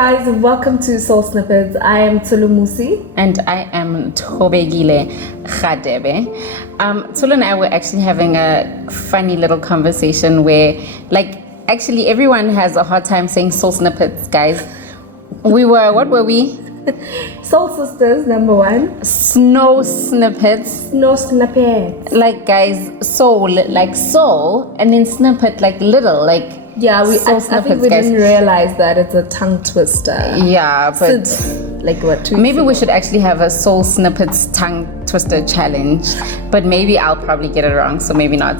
guys, welcome to Soul Snippets. I am Tulumusi. And I am Tobegile Khadebe. Tulu and I were actually having a funny little conversation where, actually everyone has a hard time saying Soul Snippets, guys. What were we? Soul Sisters, number one. Snow Snippets. Snow Snippets. Guys, soul, like soul, and then snippet, like little, Yeah, I think we didn't realize that it's a tongue twister. Yeah, but maybe we should actually have a Soul Snippets tongue twister challenge, but maybe I'll probably get it wrong, so maybe not.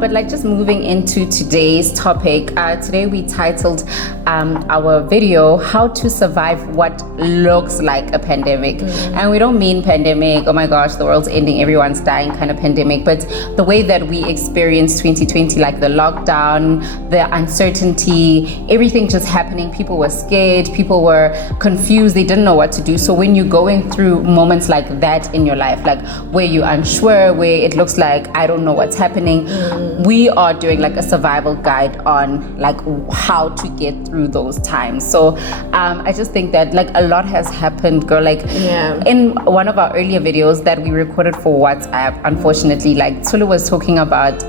But just moving into today's topic, today we titled our video, How to Survive What Looks Like a Pandemic. And we don't mean pandemic, oh my gosh, the world's ending, everyone's dying kind of pandemic, but the way that we experienced 2020, like the lockdown, the uncertainty, everything just happening. People were scared, people were confused, they didn't know what to do. So when you're going through moments like that in your life, where you're unsure, where it looks like I don't know what's happening, we are doing a survival guide on how to get through those times. So I just think that a lot has happened, girl. In one of our earlier videos that we recorded for WhatsApp, unfortunately, Tulu was talking about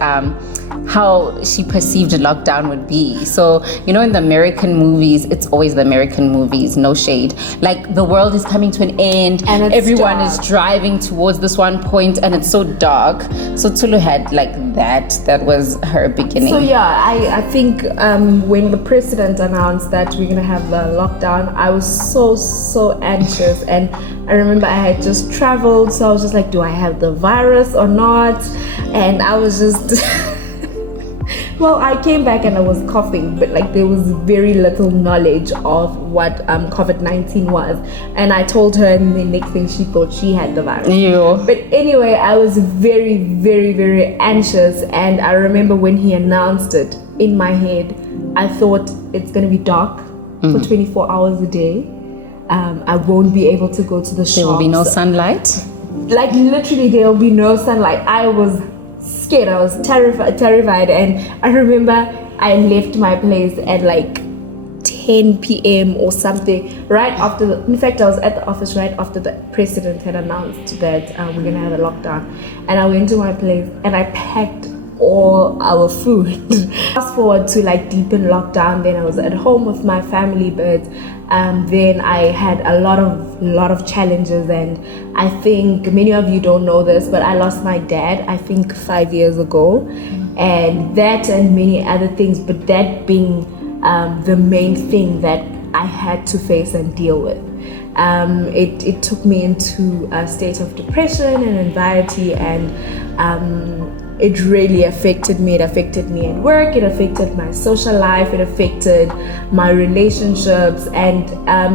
how she perceived lockdown would be. So, in the American movies, it's always the American movies, no shade. The world is coming to an end and everyone is driving towards this one point and it's so dark. So Tulu had that was her beginning. So yeah, I think when the president announced that we're gonna have the lockdown, I was so anxious, and I remember I had just traveled, so I was just like, do I have the virus or not? And I was just well, I came back and I was coughing, but there was very little knowledge of what COVID-19 was. And I told her, and the next thing she thought she had the virus. Ew. But anyway, I was very, very, very anxious. And I remember when he announced it, in my head, I thought it's going to be dark for 24 hours a day. I won't be able to go to the shops. There will be no sunlight? Literally, there will be no sunlight. I was scared. I was terrified, and I remember I left my place at 10 p.m. or something, right after in fact I was at the office right after the president had announced that we're gonna have a lockdown, and I went to my place and I packed all our food. Fast forward to deep in lockdown, then I was at home with my family, but then I had a lot of challenges, and I think many of you don't know this, but I lost my dad, I think 5 years ago, and that and many other things, but that being the main thing that I had to face and deal with. It took me into a state of depression and anxiety, and it really affected me. It affected me at work, it affected my social life, it affected my relationships, and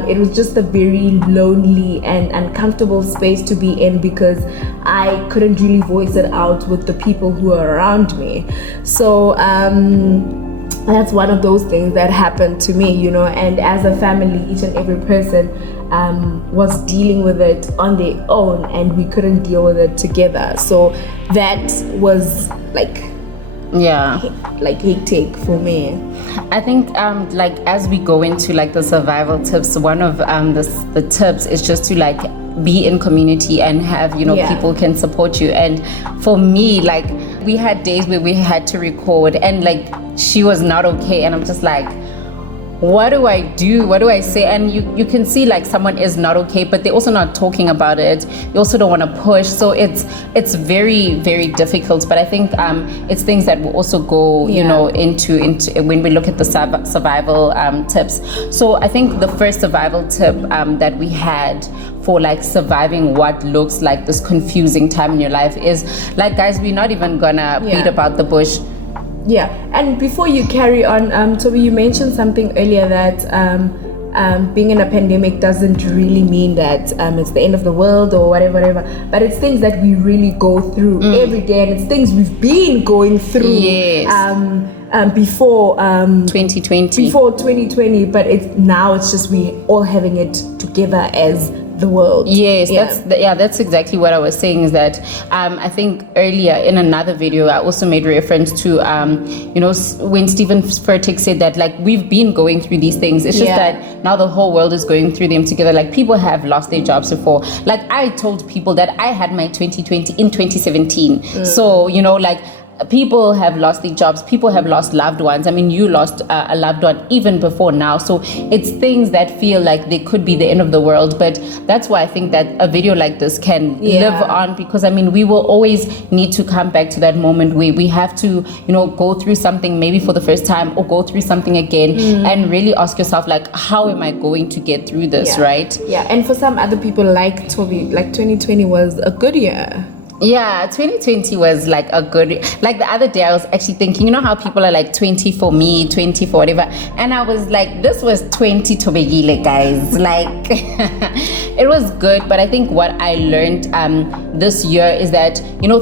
it was just a very lonely and uncomfortable space to be in, because I couldn't really voice it out with the people who are around me. So that's one of those things that happened to me, and as a family, each and every person was dealing with it on their own, and we couldn't deal with it together. So that was hectic for me. I think as we go into the survival tips, one of the tips is just to be in community and have people can support you. And for me, we had days where we had to record, and she was not okay, and I'm just what do I do? What do I say? And you can see someone is not okay, but they're also not talking about it. You also don't want to push. So it's very, very difficult. But I think it's things that will also go, into when we look at the survival tips. So I think the first survival tip that we had for surviving what looks like this confusing time in your life is guys, we're not even gonna beat about the bush. Yeah, and before you carry on, Toby, you mentioned something earlier that being in a pandemic doesn't really mean that it's the end of the world or whatever, but it's things that we really go through every day, and it's things we've been going through before 2020. Before 2020, but it's just we all having it together as the world. Yes, that's exactly what I was saying. Is that I think earlier in another video I also made reference to when Stephen Furtick said that like we've been going through these things. It's just that now the whole world is going through them together. Like people have lost their jobs before. Like I told people that I had my 2020 in 2017. So like people have lost their jobs, people have lost loved ones. I mean, you lost a loved one even before now. So it's things that feel like they could be the end of the world. But that's why I think that a video like this can live on, because I mean, we will always need to come back to that moment where we have to, go through something maybe for the first time, or go through something again, and really ask yourself, like, how am I going to get through this, right? Yeah, and for some other people like Toby, like 2020 was a good year. Yeah, 2020 was like a good, like the other day I was actually thinking, how people are like 20 for me, 20 for whatever, and I was like, this was 20 to begile, guys. Like it was good. But I think what I learned this year is that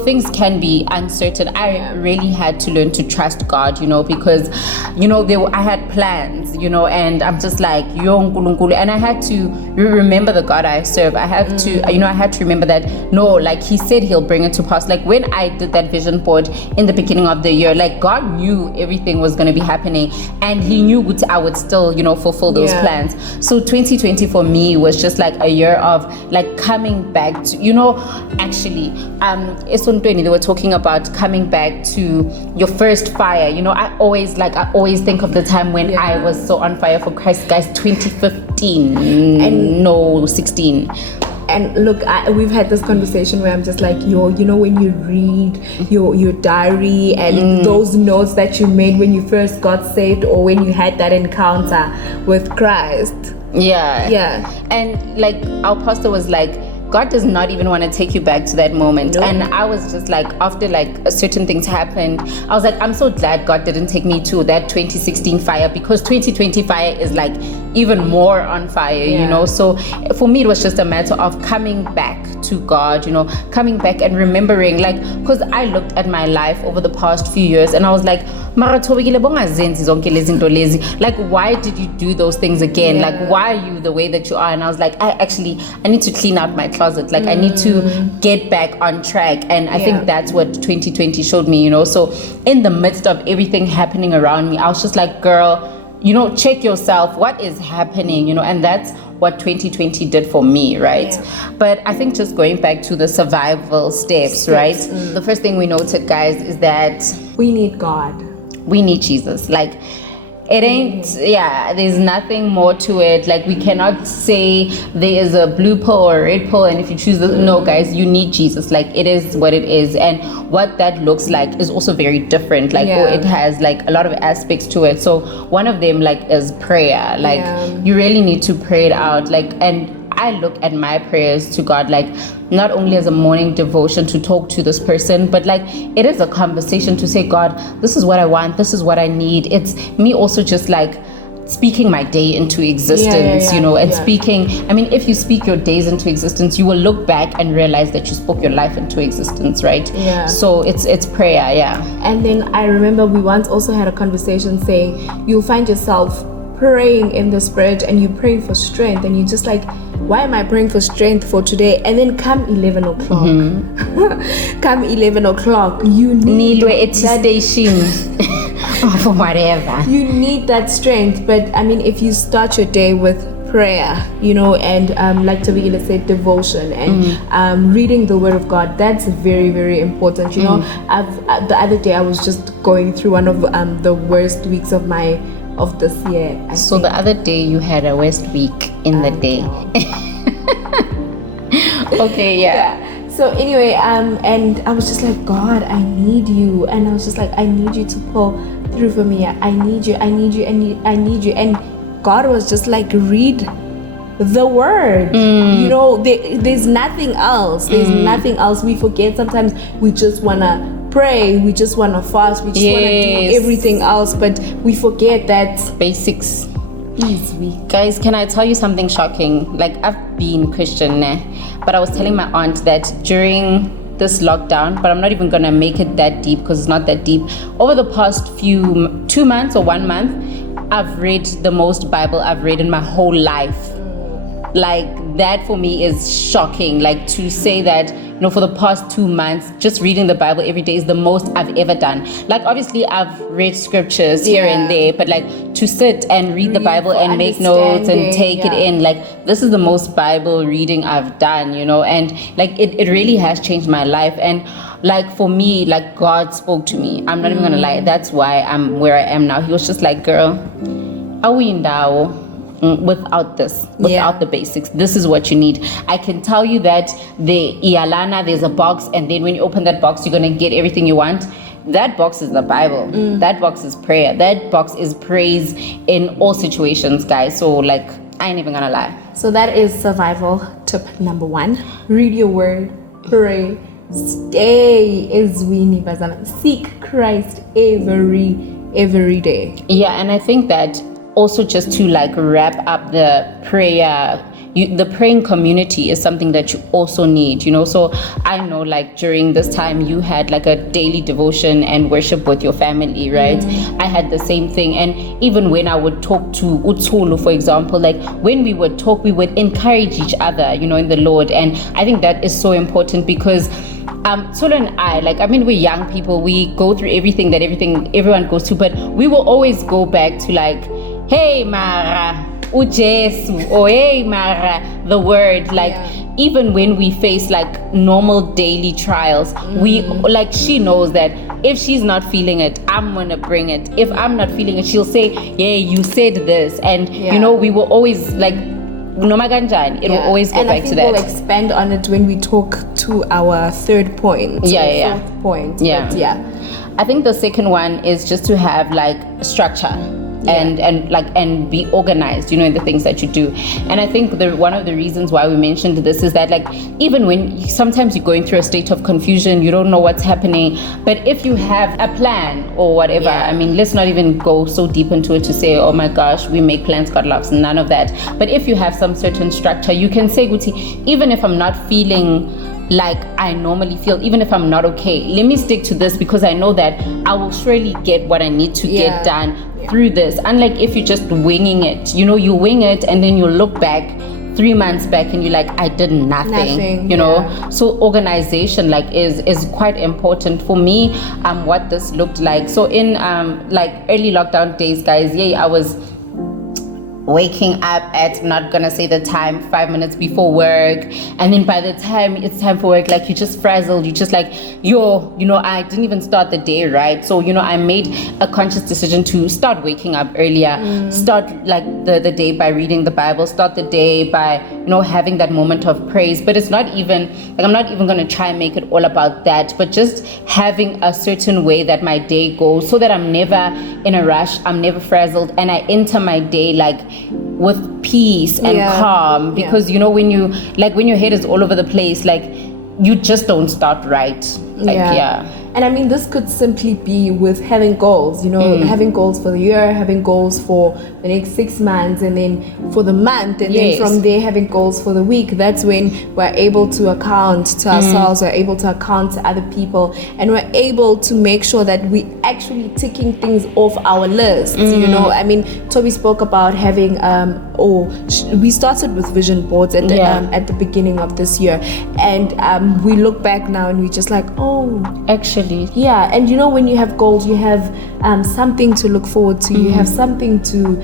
things can be uncertain. I really had to learn to trust God, because I had plans, and I'm just like and I had to remember the God I serve. I have to I had to remember that like he said he'll bring it to pass. Like when I did that vision board in the beginning of the year, like God knew everything was going to be happening, and he knew I would still fulfill those plans. So 2020 for me was just like a year of like coming back to actually they were talking about coming back to your first fire. I always think of the time when I was so on fire for Christ, guys. 2015 and 16. And look, we've had this conversation where I'm just like, when you read your diary and those notes that you made when you first got saved, or when you had that encounter with Christ. Yeah. And like our pastor was like, God does not even want to take you back to that moment. And I was just like, after like certain things happened, I was like, I'm so glad God didn't take me to that 2016 fire, because 2020 fire is like even more on fire, So for me, it was just a matter of coming back to God, coming back and remembering, like, because I looked at my life over the past few years and I was like, like, why did you do those things again? Like, why are you the way that you are? And I was like, I need to clean out my closet. Like, I need to get back on track. And I think that's what 2020 showed me, So in the midst of everything happening around me, I was just like, girl, check yourself. What is happening? And that's what 2020 did for me, right? But I think just going back to the survival steps. Right? The first thing we noted, guys, is that we need God. We need Jesus. Like, it ain't, there's nothing more to it. Like, we cannot say there is a blue pill or a red pill, and if you choose no, guys, you need Jesus. Like, it is what it is, and what that looks like is also very different. Like, it has like a lot of aspects to it. So one of them, like, is prayer. Like, you really need to pray it out. Like, and I look at my prayers to God, like, not only as a morning devotion to talk to this person, but like it is a conversation to say, God, this is what I want, this is what I need. It's me also just like speaking my day into existence, speaking. I mean, if you speak your days into existence, you will look back and realize that you spoke your life into existence, right? So it's prayer. And then I remember we once also had a conversation saying you'll find yourself praying in the spirit and you praying for strength, and you just like, why am I praying for strength for today? And then come 11 o'clock, come 11 o'clock, you need that station for whatever. You need that strength. But I mean, if you start your day with prayer, and like Tabigila said, devotion and reading the Word of God, that's very, very important. The other day I was just going through one of the worst weeks of this year. So the other day you had a worst week in the day. Okay, So anyway, and I was just like, God, I need you, and I was just like, I need you to pull through for me. I need you, and I need you, and God was just like, read the Word. There's nothing else. There's nothing else. We forget sometimes. We just wanna pray, we just want to fast, we just want to do everything else, but we forget that basics is weak. Guys, can I tell you something shocking? Like, I've been Christian, but I was telling my aunt that during this lockdown, but I'm not even gonna make it that deep because it's not that deep, over the past 2 months or 1 month, I've read the most Bible I've read in my whole life. Like, that for me is shocking. Like, to say that, you know, for the past 2 months, just reading the Bible every day is the most I've ever done. Like, obviously I've read scriptures here and there, but like to sit and read the Bible and make notes and take it in, like, this is the most Bible reading I've done, you know, and like it really has changed my life. And like, for me, like, God spoke to me. I'm not even gonna lie. That's why I'm where I am now. He was just like, girl, are we in Dao? Without the basics, this is what you need. I can tell you that the Ialana, there's a box, and then when you open that box, you're gonna get everything you want. That box is the Bible. That box is prayer. That box is praise in all situations, guys. So like, I ain't even gonna lie. So that is survival tip number 1. Read your word, pray, stay ezwini bazana. Seek Christ every day. Yeah, and I think that also, just to like wrap up the prayer, the praying community is something that you also need, you know. So I know, like, during this time you had like a daily devotion and worship with your family, right? I had the same thing. And even when I would talk to Utsulu, for example, like when we would talk, we would encourage each other, you know, in the Lord. And I think that is so important, because Solo and I, like, I mean, we're young people, we go through everything that everyone goes through, but we will always go back to like, hey Mara, Ujesu, or hey Mara, the word, like, even when we face like normal daily trials, we, like, she knows that if she's not feeling it, I'm gonna bring it. If I'm not feeling it, she'll say, yeah, you said this. And you know, we will always like, no maganjan, it will always go back to that. And I think we'll expand on it when we talk to our third point. Fourth point. I think the second one is just to have like structure. And be organized, you know, in the things that you do. And I think one of the reasons why we mentioned this is that, like, even when sometimes you're going through a state of confusion, you don't know what's happening, but if you have a plan or whatever, I mean, let's not even go so deep into it to say, oh my gosh, we make plans, God loves, none of that. But if you have some certain structure, you can say, Guti, even if I'm not feeling like I normally feel, even if I'm not okay, let me stick to this, because I know that I will surely get what I need to get done through this. Unlike if you're just winging it, you know, you wing it and then you look back 3 months back and you're like, I did nothing you know. So organization, like, is quite important for me. What this looked like, so in like early lockdown days, guys, I was waking up at, not gonna say the time, 5 minutes before work, and then by the time it's time for work, like, you just frazzled, you just like, you know, I didn't even start the day right. So, you know, I made a conscious decision to start waking up earlier, start like the day by reading the Bible, start the day by, you know, having that moment of praise. But it's not even like, I'm not even gonna try and make it all about that, but just having a certain way that my day goes, so that I'm never in a rush, I'm never frazzled, and I enter my day like with peace and calm. Because you know, when your head is all over the place, like, you just don't start right. And I mean, this could simply be with having goals, you know, having goals for the year, having goals for the next 6 months, and then for the month, and then from there having goals for the week. That's when we're able to account to ourselves, we're able to account to other people, and we're able to make sure that we actually ticking things off our list. You know, I mean, Toby spoke about having we started with vision boards at the beginning of this year, and we look back now and we just like, actually, and you know, when you have goals, you have something to look forward to, you have something to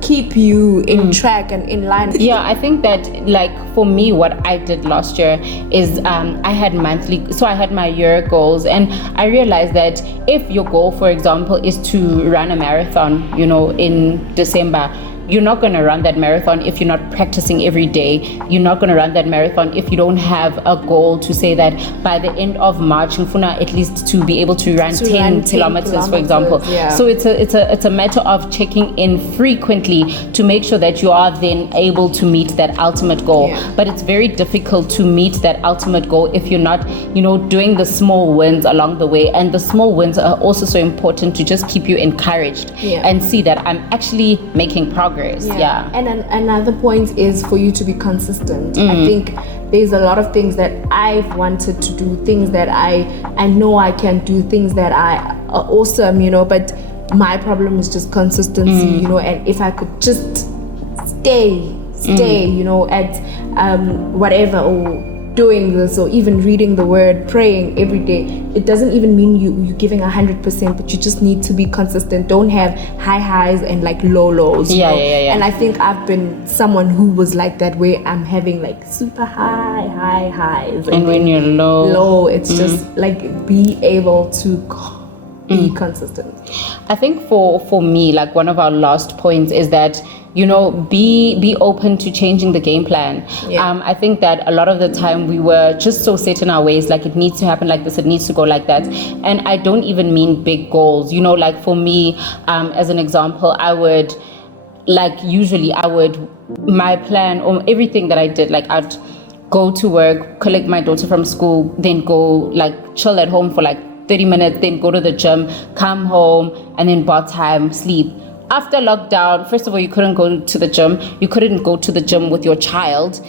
keep you in track and in line. I think that, like, for me, what I did last year is I had my year goals, and I realized that if your goal, for example, is to run a marathon, you know, in December, you're not going to run that marathon if you're not practicing every day. You're not going to run that marathon if you don't have a goal to say that by the end of March, Ngifuna at least to be able to run 10 kilometers, for example. So it's a matter of checking in frequently to make sure that you are then able to meet that ultimate goal. But it's very difficult to meet that ultimate goal if you're not, you know, doing the small wins along the way. And the small wins are also so important to just keep you encouraged and see that I'm actually making progress. And another point is for you to be consistent. I think there's a lot of things that I've wanted to do, things that I know I can do, things that are awesome, you know, but my problem is just consistency, you know. And if I could just stay stay, you know, at whatever, or doing this, or even reading the word, praying every day. It doesn't even mean you're giving 100%, but you just need to be consistent. Don't have high highs and like low lows. Yeah. And I think I've been someone who was like that, where I'm having like super high highs, and when you're low, it's just like be able to be consistent. I think for me, like one of our last points is that, you know, be open to changing the game plan. I think that a lot of the time we were just so set in our ways, like it needs to happen like this, it needs to go like that. And I don't even mean big goals, you know, like for me, as an example, I would my plan or everything that I did, like I'd go to work, collect my daughter from school, then go like chill at home for like 30 minutes, then go to the gym, come home, and then bath time, sleep. After lockdown, first of all, you couldn't go to the gym. You couldn't go to the gym with your child,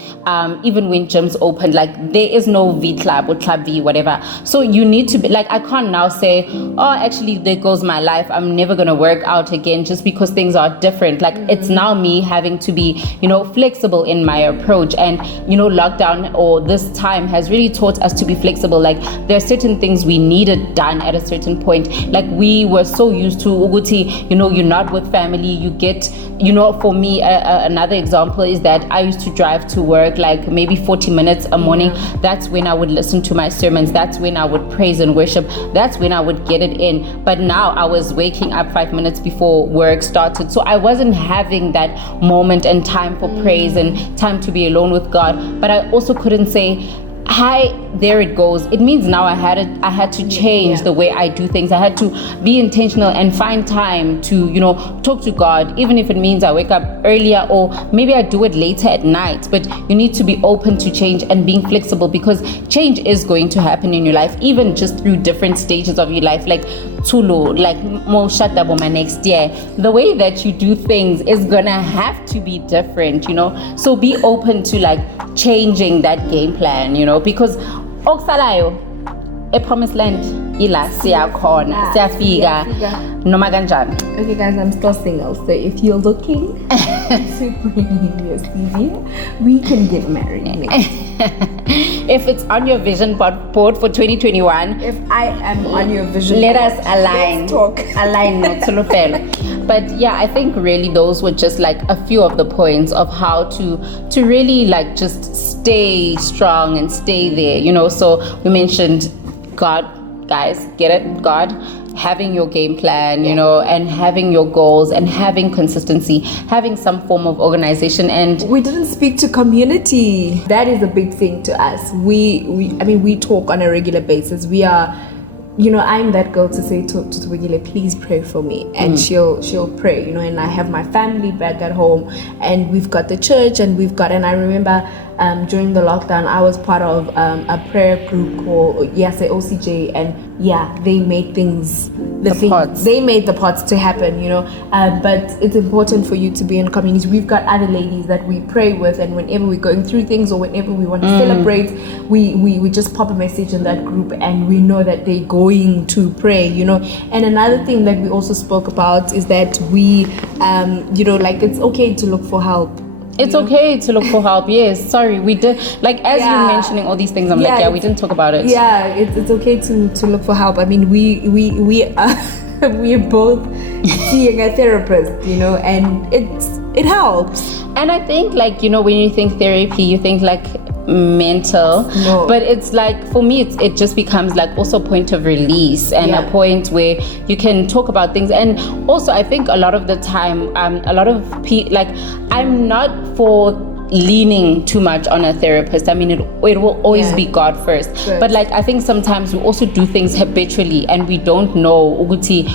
even when gyms opened. Like, there is no V Club or Club V, whatever. So you need to be, like, I can't now say, oh, actually, there goes my life. I'm never going to work out again just because things are different. Like, it's now me having to be, you know, flexible in my approach. And, you know, lockdown or this time has really taught us to be flexible. Like, there are certain things we needed done at a certain point. Like, we were so used to, Uguti, you know, you're not with family, you get, you know, for me, another example is that I used to drive to work like maybe 40 minutes a morning. That's when I would listen to my sermons. That's when I would praise and worship. That's when I would get it in. But now I was waking up 5 minutes before work started. So I wasn't having that moment and time for praise and time to be alone with God. But I also couldn't say, hi, there it goes. It means now I had to change the way I do things. I had to be intentional and find time to, you know, talk to God, even if it means I wake up earlier or maybe I do it later at night. But you need to be open to change and being flexible, because change is going to happen in your life, even just through different stages of your life. Like Tulu, like Mo Shataboma next year, the way that you do things is gonna have to be different, you know. So be open to like changing that game plan, you know, because okusalayo ePromised Land ila siyakhona siyafika noma kanjani. Okay guys, I'm still single, so if you're looking to bring your CV, we can get married. If it's on your vision board for 2021, if I am on your vision let board, us align. Let's talk. Align no Tulufelo. But yeah, I think really those were just like a few of the points of how to really like just stay strong and stay there, you know. So we mentioned God, guys, get it? God, having your game plan, you know, and having your goals and having consistency, having some form of organization. And we didn't speak to community. That is a big thing to us. We talk on a regular basis. We are, you know, I'm that girl to say to Wigile, please pray for me, and she'll pray, you know. And I have my family back at home, and we've got the church, and I remember during the lockdown I was part of a prayer group called OCJ, and they made things they made the pots to happen, you know. But it's important for you to be in communities. We've got other ladies that we pray with, and whenever we're going through things or whenever we want to celebrate, we just pop a message in that group, and we know that they're going to pray, you know. And another thing that we also spoke about is that we you know, like, it's okay to look for help. It's okay to look for help. Yes, sorry, we did, like, as you're mentioning all these things, I'm like, we didn't talk about it. Yeah, it's okay to look for help. I mean, we are we're both seeing a therapist, you know, and it helps. And I think, like, you know, when you think therapy, you think like mental, but it's like, for me, it just becomes like also a point of release and a point where you can talk about things. And also, I think a lot of the time, a lot of people, like, I'm not for leaning too much on a therapist. I mean, it will always be God first. But like, I think sometimes we also do things habitually and we don't know Uguti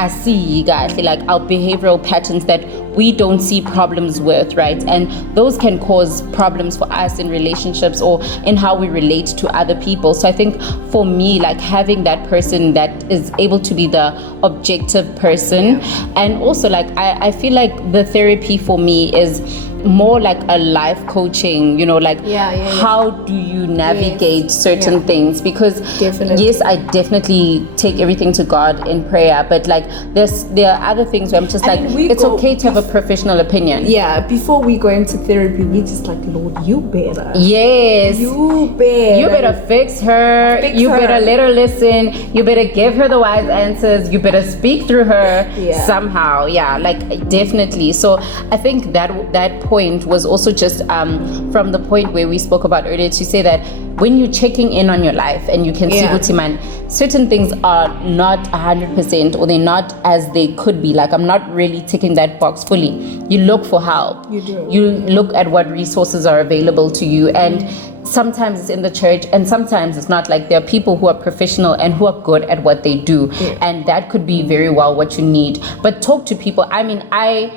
like our behavioral patterns that we don't see problems with, right? And those can cause problems for us in relationships or in how we relate to other people. So I think for me, like, having that person that is able to be the objective person, and also like I feel like the therapy for me is more like a life coaching, you know, like Yeah. how do you navigate certain things? Because Definitely. yes, I definitely take everything to God in prayer, but like there are other things where I'm just it's okay to have a professional opinion. Yeah, before we go into therapy, we just like, Lord, you better. Yes. You better fix her. You better let her listen. You better give her the wise answers. You better speak through her somehow. Yeah, like definitely. So I think that point was also just from the point where we spoke about earlier, to say that when you're checking in on your life and you can see Utiman, certain things are not 100% or they're not as they could be. Like, I'm not really ticking that box fully. You look for help. You do. You look at what resources are available to you, and sometimes it's in the church and sometimes it's not. Like, there are people who are professional and who are good at what they do, and that could be very well what you need. But talk to people. I mean, I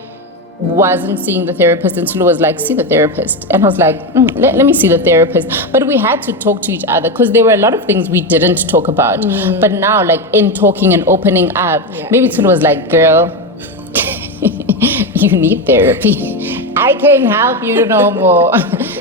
wasn't seeing the therapist until it was like, see the therapist, and I was like, let me see the therapist. But we had to talk to each other because there were a lot of things we didn't talk about. But now, like, in talking and opening up, maybe Tulu was like, girl, you need therapy. I can't help you no more.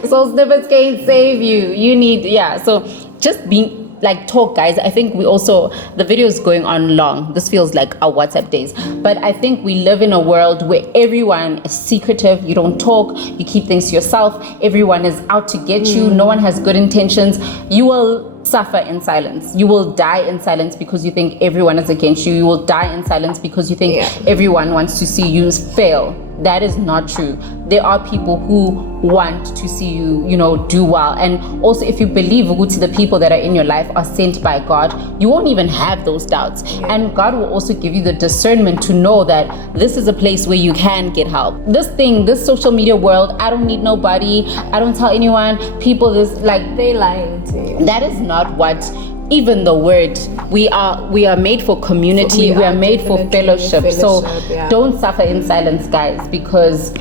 So snippets can't save you. You need, so just being like, talk, guys. I think we also, the video is going on long. This feels like our WhatsApp days. But I think we live in a world where everyone is secretive. You don't talk. You keep things to yourself. Everyone is out to get you. No one has good intentions. You will suffer in silence. You will die in silence because you think everyone is against you. You will die in silence because you think everyone wants to see you fail. That is not true. There are people who want to see you, do well. And also, if you believe the people that are in your life are sent by God, you won't even have those doubts. And God will also give you the discernment to know that this is a place where you can get help. This social media world, I don't need nobody. I don't tell anyone. People, they lying to you. That is not what. Even the word, we are made for community, we are made for fellowship. So don't suffer in silence, guys, because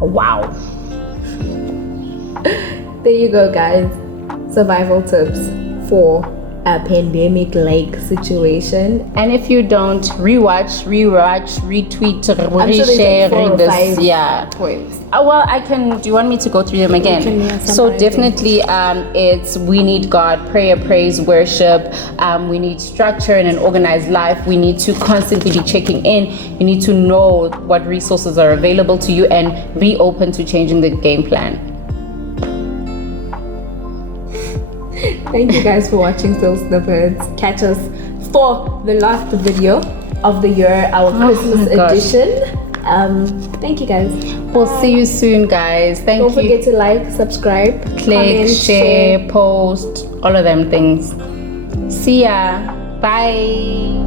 wow. There you go, guys. Survival tips for a pandemic-like situation. And if you don't, rewatch, retweet, reshare this. Points. Well, I can. Do you want me to go through them again? So definitely, it's we need God, prayer, praise, worship. We need structure and an organized life. We need to constantly be checking in. You need to know what resources are available to you and be open to changing the game plan. Thank you guys for watching Soul Snippets. Catch us for the last video of the year, our Christmas edition. Thank you guys. We'll see you soon, guys. Don't forget to like, subscribe, click, comment, share, post, all of them things. See ya. Bye.